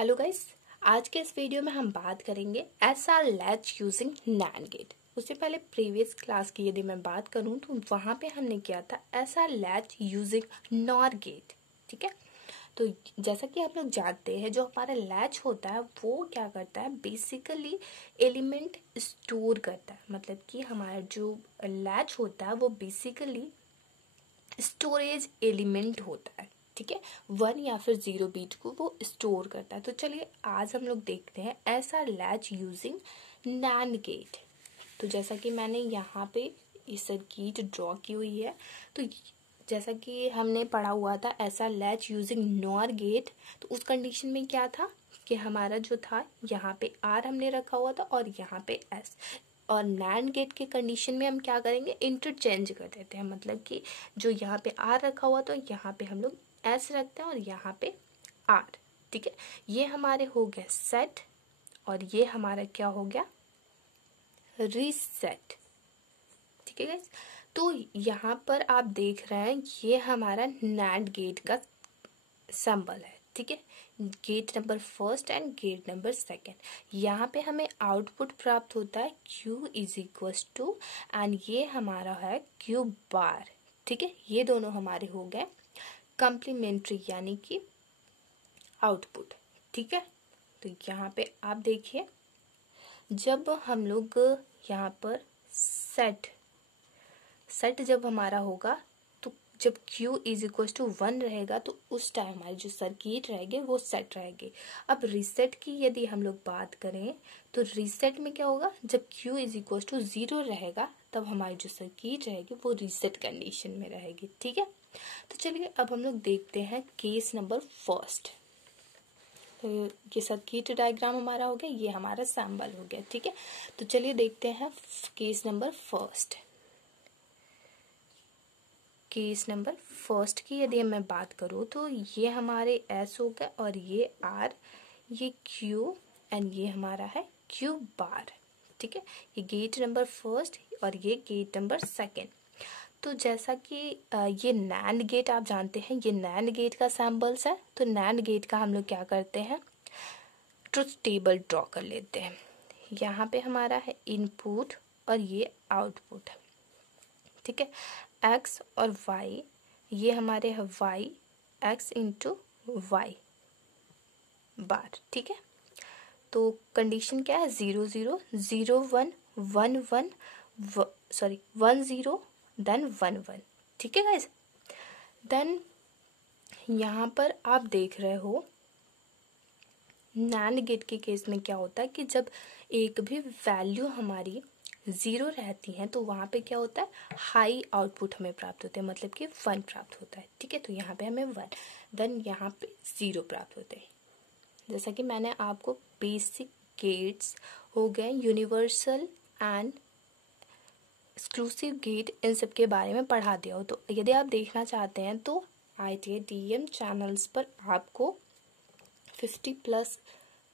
Hello guys, आज के इस वीडियो में हम बात करेंगे SR latch using NAND gate. उससे पहले प्रीवियस क्लास की यदि मैं बात करूं तो वहां पे हमने किया था SR latch using NOR gate. ठीक है, तो जैसा कि आप लोग जानते हैं जो हमारा लैच होता है वो क्या करता है, बेसिकली एलिमेंट स्टोर करता है। मतलब कि हमारा जो लैच होता है वो बेसिकली स्टोरेज एलिमेंट होता है। ठीक है, 1 या फिर 0 बीट को वो स्टोर करता है। तो चलिए आज हम लोग देखते हैं ऐसा लैच यूजिंग नैंड गेट। तो जैसा कि मैंने यहाँ पे ये सर्किट ड्रॉ की हुई है, तो जैसा कि हमने पढ़ा हुआ था ऐसा लैच यूजिंग नॉर गेट, तो उस कंडीशन में क्या था कि हमारा जो था यहाँ पे आर हमने रखा हुआ था और यहाँ पे एस, और नैंड गेट के कंडीशन में हम क्या करेंगे, इंटरचेंज कर देते हैं। मतलब कि जो यहाँ पे आर रखा हुआ तो यहाँ पे हम लोग एस रखते हैं और यहाँ पे आर। ठीक है, ये हमारे हो गया सेट और ये हमारा क्या हो गया, रीसेट। ठीक है गाइस, तो यहाँ पर आप देख रहे हैं ये हमारा नैंड गेट का सिंबल है। ठीक है, gate number first and gate number second. यहाँ पे हमें आउटपुट प्राप्त होता है Q is equal to, and ये हमारा है Q बार। ठीक है, ये दोनों हमारे हो गए कम्प्लीमेंट्री यानी कि आउटपुट। ठीक है, तो यहाँ पे आप देखिए जब हम लोग यहाँ पर सेट जब हमारा होगा तो जब Q इज इक्वल टू 1 रहेगा तो उस टाइम हमारी जो सर्किट रहेगी वो सेट रहेगी। अब रीसेट की यदि हम लोग बात करें तो रीसेट में क्या होगा, जब Q इज इक्वल टू 0 रहेगा तब हमारी जो सर्किट रहेगी वो रीसेट कंडीशन में रहेगी। ठीक है, तो चलिए अब हम लोग देखते हैं केस नंबर फर्स्ट। तो ये सर्किट डायग्राम हमारा हो गया, ये हमारा सैंबल हो गया। ठीक है, तो चलिए देखते हैं case number first. Case number first की यदि मैं बात करूँ तो ये हमारे एस हो गए और ये आर, ये क्यू एंड ये हमारा है क्यू बार। ठीक है, ये गेट नंबर फर्स्ट और ये गेट नंबर सेकेंड। तो जैसा कि ये नैंड गेट आप जानते हैं, ये नैंड गेट का सैम्बल्स है। तो नैंड गेट का हम लोग क्या करते हैं, ट्रुथ टेबल ड्रॉ कर लेते हैं। यहाँ पे हमारा है इनपुट और ये आउटपुट। ठीक है, x और y, ये हमारे है y x इंटू वाई बार। ठीक है, तो कंडीशन क्या है, 0 0 0 1 1 1 सॉरी 1 0 देन 1 1। ठीक है गाइस, देन यहाँ पर आप देख रहे हो नैंड गेट के केस में क्या होता है कि जब एक भी वैल्यू हमारी 0 रहती है तो वहाँ पे क्या होता है, हाई आउटपुट हमें प्राप्त होता है, मतलब कि 1 प्राप्त होता है। ठीक है, तो यहाँ पे हमें 1, देन यहाँ पे 0 प्राप्त होते हैं। जैसा कि मैंने आपको बेसिक गेट्स हो गए, यूनिवर्सल एंड एक्सक्लूसिव गेट, इन सब के बारे में पढ़ा दिया हो। तो यदि आप देखना चाहते हैं तो IITM चैनल्स पर आपको 50+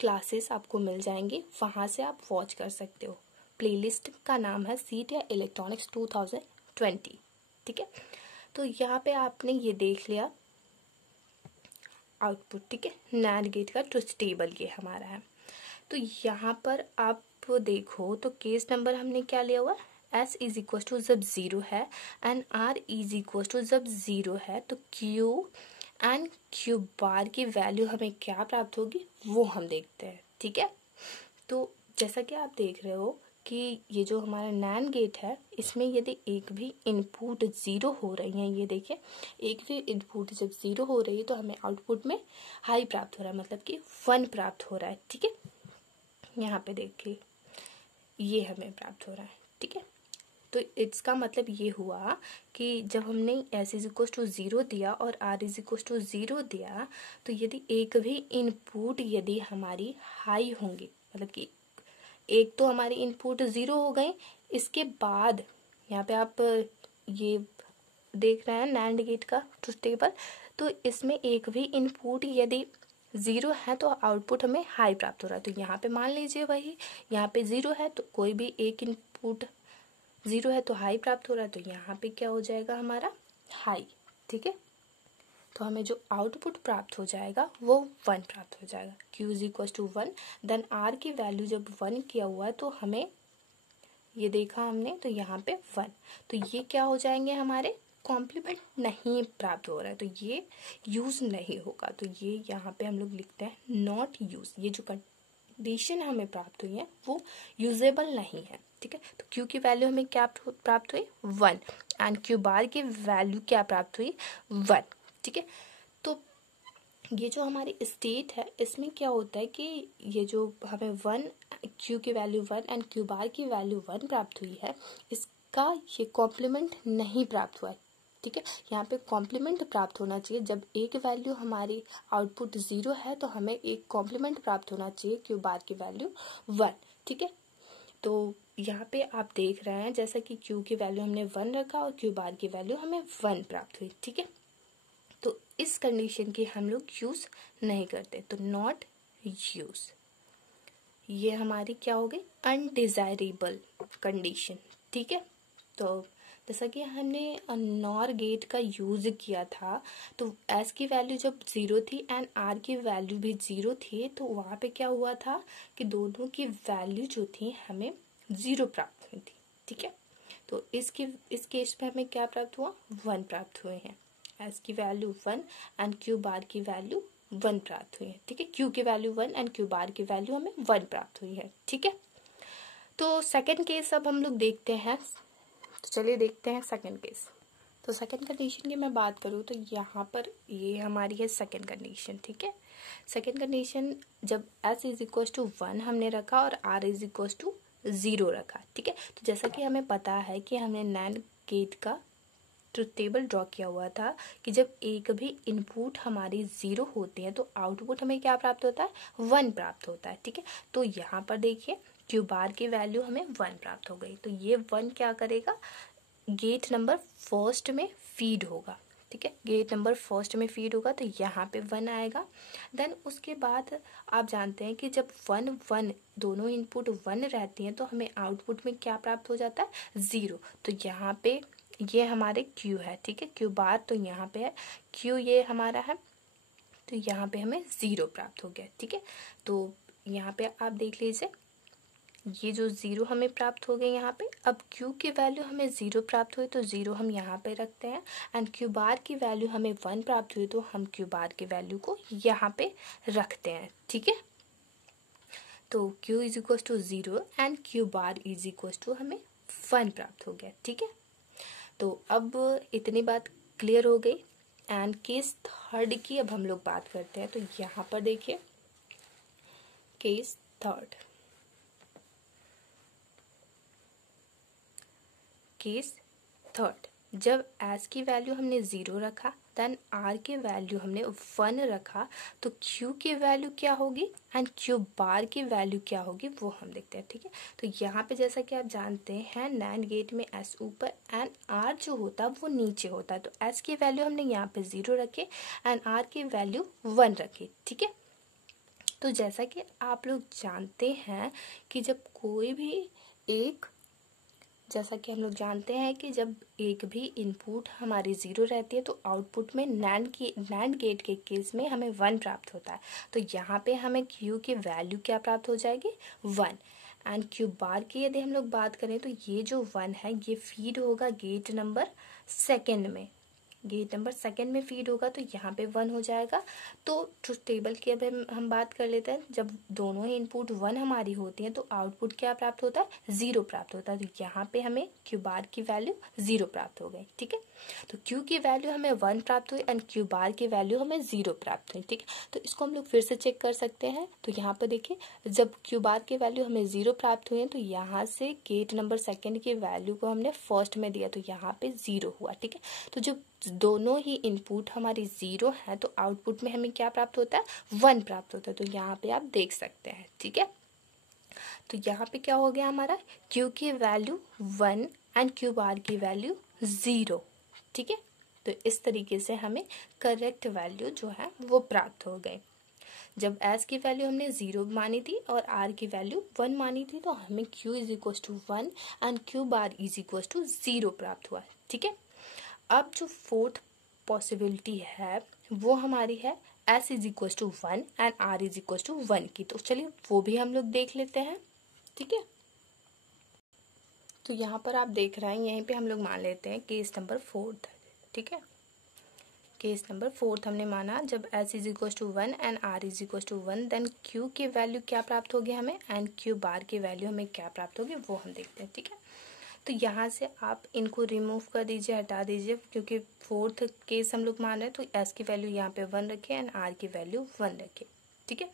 क्लासेस आपको मिल जाएंगी, वहाँ से आप वॉच कर सकते हो। प्लेलिस्ट का नाम है सीट या इलेक्ट्रॉनिक्स 2020। ठीक है, तो यहाँ पे आपने ये देख लिया आउटपुट। ठीक है, नैंड गेट का ट्रुथ टेबल ये हमारा है। तो यहाँ पर आप देखो तो केस नंबर हमने क्या लिया हुआ, S इज इक्वल टू जब 0 है and R is equal to जब 0 है तो Q एंड Q बार की वैल्यू हमें क्या प्राप्त होगी वो हम देखते हैं। ठीक है, तो जैसा कि आप देख रहे हो कि ये जो हमारा नैंड गेट है इसमें यदि एक भी इनपुट 0 हो रही है, ये देखिए एक भी इनपुट जब 0 हो रही है तो हमें आउटपुट में हाई प्राप्त हो रहा है, मतलब कि 1 प्राप्त हो रहा है। ठीक है, यहाँ पे देखिए ये हमें प्राप्त हो रहा है। ठीक है, तो इसका मतलब ये हुआ कि जब हमने S इज इक्वल टू 0 दिया और R इज इक्वल टू 0 दिया तो यदि एक भी इनपुट यदि हमारी हाई होंगी, मतलब कि एक तो हमारी इनपुट 0 हो गई, इसके बाद यहाँ पे आप ये देख रहे हैं नैंड गेट का ट्रुथ टेबल, तो इसमें एक भी इनपुट यदि 0 है तो आउटपुट हमें हाई प्राप्त हो रहा है। तो यहाँ पे मान लीजिए वही यहाँ पे 0 है तो कोई भी एक इनपुट 0 है तो हाई प्राप्त हो रहा है, तो यहाँ पे क्या हो जाएगा हमारा हाई। ठीक है, तो हमें जो आउटपुट प्राप्त हो जाएगा वो 1 प्राप्त हो जाएगा। Q is equal to 1, then R की वैल्यू जब 1 किया हुआ है तो हमें ये देखा हमने, तो यहाँ पे 1, तो ये क्या हो जाएंगे हमारे कॉम्प्लीमेंट नहीं प्राप्त हो रहा है, तो ये यूज नहीं होगा, तो ये यहाँ पे हम लोग लिखते हैं नॉट यूज। ये जो कंडीशन हमें प्राप्त हुई है वो यूजेबल नहीं है, ठीक है। तो Q की वैल्यू हमें क्या प्राप्त हुई 1, एंड Q बार की वैल्यू क्या प्राप्त हुई 1, ठीक है। तो ये जो हमारी स्टेट है इसमें क्या होता है कि ये जो हमें 1, Q की वैल्यू 1 एंड Q बार की वैल्यू 1 प्राप्त हुई है, इसका ये कॉम्प्लीमेंट नहीं प्राप्त हुआ है, ठीक है। यहाँ पे कॉम्प्लीमेंट प्राप्त होना चाहिए। जब एक वैल्यू हमारी आउटपुट 0 है तो हमें एक कॉम्प्लीमेंट प्राप्त होना चाहिए Q बार की वैल्यू 1, ठीक है। तो यहाँ पे आप देख रहे हैं जैसा कि Q की वैल्यू हमने 1 रखा और Q बार की वैल्यू हमें 1 प्राप्त हुई, ठीक है। तो इस कंडीशन की हम लोग यूज नहीं करते, तो नॉट यूज, ये हमारी क्या हो गई अनडिजायरेबल कंडीशन, ठीक है। तो जैसा कि हमने नॉर गेट का यूज किया था, तो एस की वैल्यू जब 0 थी एंड आर की वैल्यू भी 0 थी, तो वहाँ पे क्या हुआ था कि दोनों की वैल्यू जो थी हमें 0 प्राप्त हुई थी, ठीक है। तो इस केस में हमें क्या प्राप्त हुआ 1 प्राप्त हुए हैं, एस की वैल्यू 1 एंड Q बार की वैल्यू 1 प्राप्त हुई है, ठीक है। Q की वैल्यू 1 एंड Q बार की वैल्यू हमें 1 प्राप्त हुई है, ठीक है। तो सेकंड केस अब हम लोग देखते हैं, तो चलिए देखते हैं सेकंड केस। तो सेकंड कंडीशन की मैं बात करूँ तो यहाँ पर ये हमारी है सेकंड कंडीशन, ठीक है। सेकंड कंडीशन जब s इज इक्वल टू 1 हमने रखा और r इज इक्वल टू 0 रखा, ठीक है। तो जैसा कि हमें पता है कि हमने नैंड गेट का ट्रुथ टेबल ड्रॉ किया हुआ था कि जब एक भी इनपुट हमारी 0 होती है तो आउटपुट हमें क्या प्राप्त होता है 1 प्राप्त होता है, ठीक है। तो यहाँ पर देखिए Q बार की वैल्यू हमें 1 प्राप्त हो गई, तो ये 1 क्या करेगा गेट नंबर फर्स्ट में फीड होगा, ठीक है। गेट नंबर फर्स्ट में फीड होगा तो यहाँ पे 1 आएगा। देन उसके बाद आप जानते हैं कि जब 1 1 दोनों इनपुट 1 रहती हैं तो हमें आउटपुट में क्या प्राप्त हो जाता है 0, तो यहाँ पे ये हमारे Q है, ठीक है। Q बार तो यहाँ पे है, Q ये हमारा है, तो यहाँ पे हमें 0 प्राप्त हो गया, ठीक है। तो यहाँ पे आप देख लीजिए ये जो 0 हमें प्राप्त हो गए यहाँ पे। अब Q की वैल्यू हमें 0 प्राप्त हुई तो 0 हम यहाँ पे रखते हैं, एंड Q बार की वैल्यू हमें 1 प्राप्त हुई तो हम Q बार की वैल्यू को यहाँ पे रखते हैं, ठीक है। तो Q is equal to 0 and Q bar is equal to हमें 1 प्राप्त हो गया, ठीक है। तो अब इतनी बात क्लियर हो गई, एंड केस थर्ड की अब हम लोग बात करते हैं। तो यहाँ पर देखिए केस थर्ड, केस थर्ड जब s की वैल्यू हमने 0 रखा देन r की वैल्यू हमने 1 रखा, तो q की वैल्यू क्या होगी एंड q बार की वैल्यू क्या होगी वो हम देखते हैं, ठीक है। तो यहाँ पे जैसा कि आप जानते हैं नैंड गेट में s ऊपर एंड r जो होता है वो नीचे होता है, तो s की वैल्यू हमने यहाँ पे 0 रखे एंड r की वैल्यू 1 रखी, ठीक है। तो जैसा कि आप लोग जानते हैं कि जब कोई भी एक जैसा कि हम लोग जानते हैं कि जब एक भी इनपुट हमारी 0 रहती है तो आउटपुट में नैंड गेट के केस में हमें 1 प्राप्त होता है, तो यहाँ पे हमें Q की वैल्यू क्या प्राप्त हो जाएगी 1, एंड Q बार की यदि हम लोग बात करें तो ये जो 1 है ये फीड होगा गेट नंबर सेकेंड में, गेट नंबर सेकेंड में फीड होगा तो यहाँ पे 1 हो जाएगा। तो ट्रुथ टेबल की अब हम बात कर लेते हैं, जब दोनों ही इनपुट 1 हमारी होती है तो आउटपुट क्या प्राप्त होता है 0 प्राप्त होता है, तो यहाँ पे हमें Q बार की वैल्यू 0 प्राप्त हो गई, ठीक है। तो Q की वैल्यू हमें 1 प्राप्त हुई एंड Q बार की वैल्यू हमें 0 प्राप्त हुई, ठीक है। तो इसको हम लोग फिर से चेक कर सकते हैं, तो यहाँ पर देखिए जब Q बार की वैल्यू हमें 0 प्राप्त हुई है तो यहाँ से गेट नंबर सेकेंड की वैल्यू को हमने फर्स्ट में दिया तो यहाँ पे 0 हुआ, ठीक है। तो जब दोनों ही इनपुट हमारी 0 है तो आउटपुट में हमें क्या प्राप्त होता है 1 प्राप्त होता है, तो यहाँ पे आप देख सकते हैं, ठीक है। तो यहाँ पे क्या हो गया हमारा Q की वैल्यू 1 एंड Q बार की वैल्यू 0, ठीक है। तो इस तरीके से हमें करेक्ट वैल्यू जो है वो प्राप्त हो गई। जब s की वैल्यू हमने 0 मानी थी और r की वैल्यू 1 मानी थी तो हमें Q is equal to 1 and Q bar is equal to 0 प्राप्त हुआ, ठीक है। अब जो फोर्थ पॉसिबिलिटी है वो हमारी है S is equal to 1 and R is equal to 1 की। तो चलिए वो भी हम लोग देख लेते हैं, ठीक है। तो यहाँ पर आप देख रहे हैं, यहीं पे हम लोग मान लेते हैं केस नंबर 4, ठीक है। केस नंबर 4 हमने माना जब S is equal to 1 and R is equal to 1, then Q की वैल्यू क्या प्राप्त होगी हमें एंड Q बार की वैल्यू हमें क्या प्राप्त होगी वो हम देखते हैं, ठीक है। तो यहाँ से आप इनको रिमूव कर दीजिए, हटा दीजिए, क्योंकि 4th केस हम लोग मान रहे हैं तो S की वैल्यू यहाँ पे 1 रखें एंड R की वैल्यू 1 रखें, ठीक है।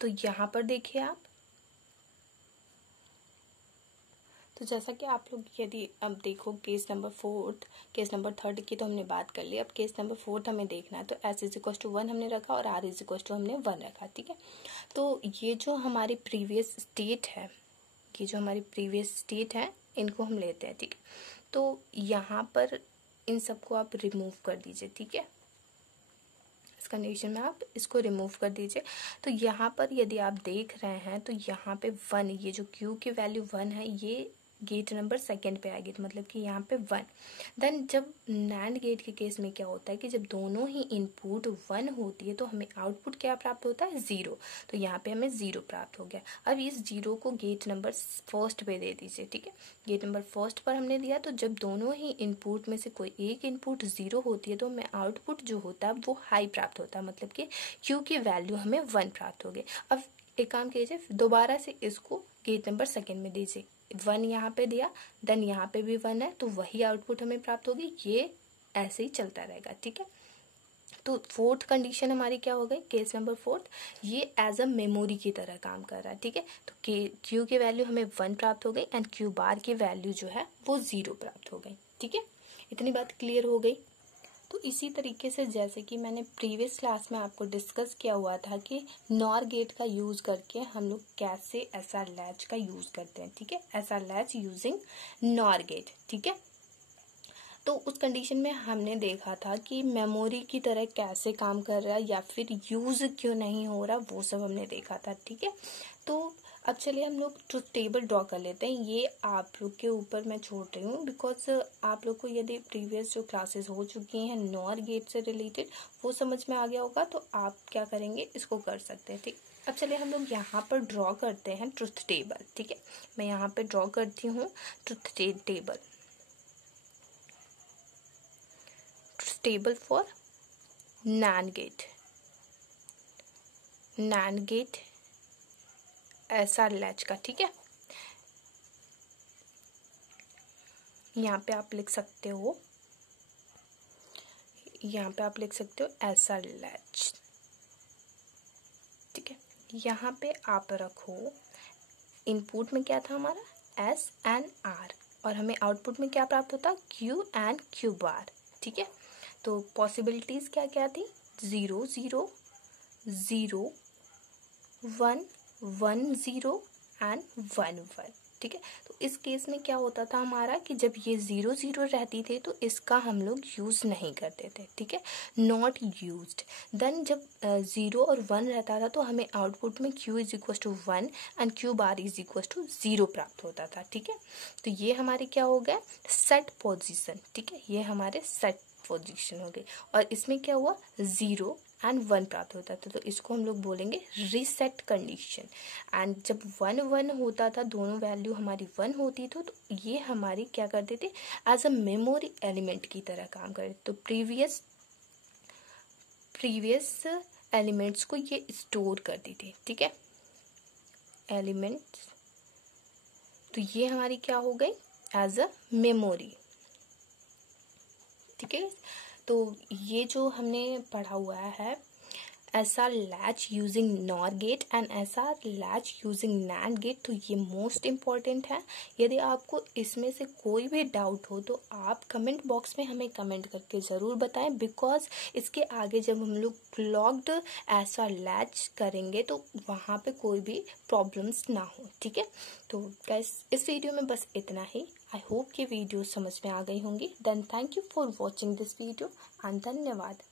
तो यहाँ पर देखिए आप, तो जैसा कि आप लोग यदि अब देखो case number 4th, case number 3rd की तो हमने बात कर ली, अब केस नंबर 4th हमें देखना है। तो S इज इक्वल टू 1 हमने रखा और R इज इक्वल टू हमने 1 रखा, ठीक है। तो ये जो हमारी प्रीवियस स्टेट है, ये जो हमारी प्रीवियस स्टेट है, इनको हम लेते हैं, ठीक है। तो यहाँ पर इन सबको आप रिमूव कर दीजिए, ठीक है। इस कंडीशन में आप इसको रिमूव कर दीजिए। तो यहाँ पर यदि आप देख रहे हैं तो यहाँ पे 1, ये जो Q की वैल्यू 1 है, ये गेट नंबर 2 पे आएगी, तो मतलब कि यहाँ पे 1। देन जब नैंड गेट के केस में क्या होता है कि जब दोनों ही इनपुट 1 होती है तो हमें आउटपुट क्या प्राप्त होता है, 0। तो यहाँ पे हमें 0 प्राप्त हो गया। अब इस 0 को गेट नंबर 1 पे दे दीजिए, ठीक है। गेट नंबर 1 पर हमने दिया, तो जब दोनों ही इनपुट में से कोई एक इनपुट 0 होती है तो हमें आउटपुट जो होता है वो हाई प्राप्त होता है, मतलब कि Q की वैल्यू हमें 1 प्राप्त हो गई। अब एक काम कीजिए, दोबारा से इसको गेट नंबर 2 में दीजिए, 1 यहाँ पे दिया, देन यहाँ पे भी 1 है, तो वही आउटपुट हमें प्राप्त होगी। ये ऐसे ही चलता रहेगा, ठीक है। तो 4th कंडीशन हमारी क्या हो गई, केस नंबर 4th, ये एज अ मेमोरी की तरह काम कर रहा है, ठीक है। तो Q की वैल्यू हमें 1 प्राप्त हो गई एंड Q बार की वैल्यू जो है वो 0 प्राप्त हो गई, ठीक है। इतनी बात क्लियर हो गई। तो इसी तरीके से जैसे कि मैंने प्रीवियस क्लास में आपको डिस्कस किया हुआ था कि नॉर गेट का यूज करके हम लोग कैसे एसआर लैच का यूज करते हैं, ठीक है। SR latch using NOR gate, ठीक है। तो उस कंडीशन में हमने देखा था कि मेमोरी की तरह कैसे काम कर रहा है या फिर यूज क्यों नहीं हो रहा, वो सब हमने देखा था, ठीक है। तो अब चलिए हम लोग ट्रुथ टेबल ड्रॉ कर लेते हैं। ये आप लोग के ऊपर मैं छोड़ रही हूँ, बिकॉज आप लोग को यदि प्रीवियस जो क्लासेस हो चुकी हैं नॉर गेट से रिलेटेड वो समझ में आ गया होगा, तो आप क्या करेंगे, इसको कर सकते हैं, ठीक। अब चलिए हम लोग यहाँ पर ड्रॉ करते हैं ट्रुथ टेबल, ठीक है। मैं यहाँ पे ड्रॉ करती हूँ truth table, table for NAND gate SR latch का, ठीक है। यहाँ पे आप लिख सकते हो, यहाँ पे आप लिख सकते हो SR लैच, ठीक है। यहाँ पे आप रखो इनपुट में क्या था हमारा S एंड R और हमें आउटपुट में क्या प्राप्त होता Q एंड Q बार, ठीक है। तो पॉसिबिलिटीज क्या क्या थी, 0 0 0 1 1 0 एंड 1 1, ठीक है। तो इस केस में क्या होता था हमारा कि जब ये 0 0 रहती थी तो इसका हम लोग यूज नहीं करते थे, ठीक है, नॉट यूज्ड। देन जब 0 और 1 रहता था तो हमें आउटपुट में Q is equal to 1 and Q bar is equal to 0 प्राप्त होता था, ठीक है। तो ये हमारे क्या हो गया, सेट पोजीशन, ठीक है, ये हमारे सेट पोजीशन हो गई। और इसमें क्या हुआ, 0 एंड 1 प्राप्त होता था, तो इसको हम लोग बोलेंगे रीसेट कंडीशन। एंड जब 1 1 होता था, दोनों वैल्यू हमारी 1 होती थी, तो ये हमारी क्या करते थे, एज अ मेमोरी एलिमेंट की तरह काम करते। तो प्रीवियस एलिमेंट्स को ये स्टोर करती थी, ठीक है, एलिमेंट्स। तो ये हमारी क्या हो गई, एज अ मेमोरी, ठीक है। तो ये जो हमने पढ़ा हुआ है SR latch using NOR gate and SR latch using NAND gate, तो ये मोस्ट इम्पॉर्टेंट है। यदि आपको इसमें से कोई भी डाउट हो तो आप कमेंट बॉक्स में हमें कमेंट करके ज़रूर बताएं, बिकॉज इसके आगे जब हम लोग ब्लॉक्ड SR लैच करेंगे तो वहाँ पे कोई भी प्रॉब्लम्स ना हो, ठीक है। तो गाइस इस वीडियो में बस इतना ही। आई होप कि वीडियो समझ में आ गई होंगी। Then thank you for watching this video and धन्यवाद।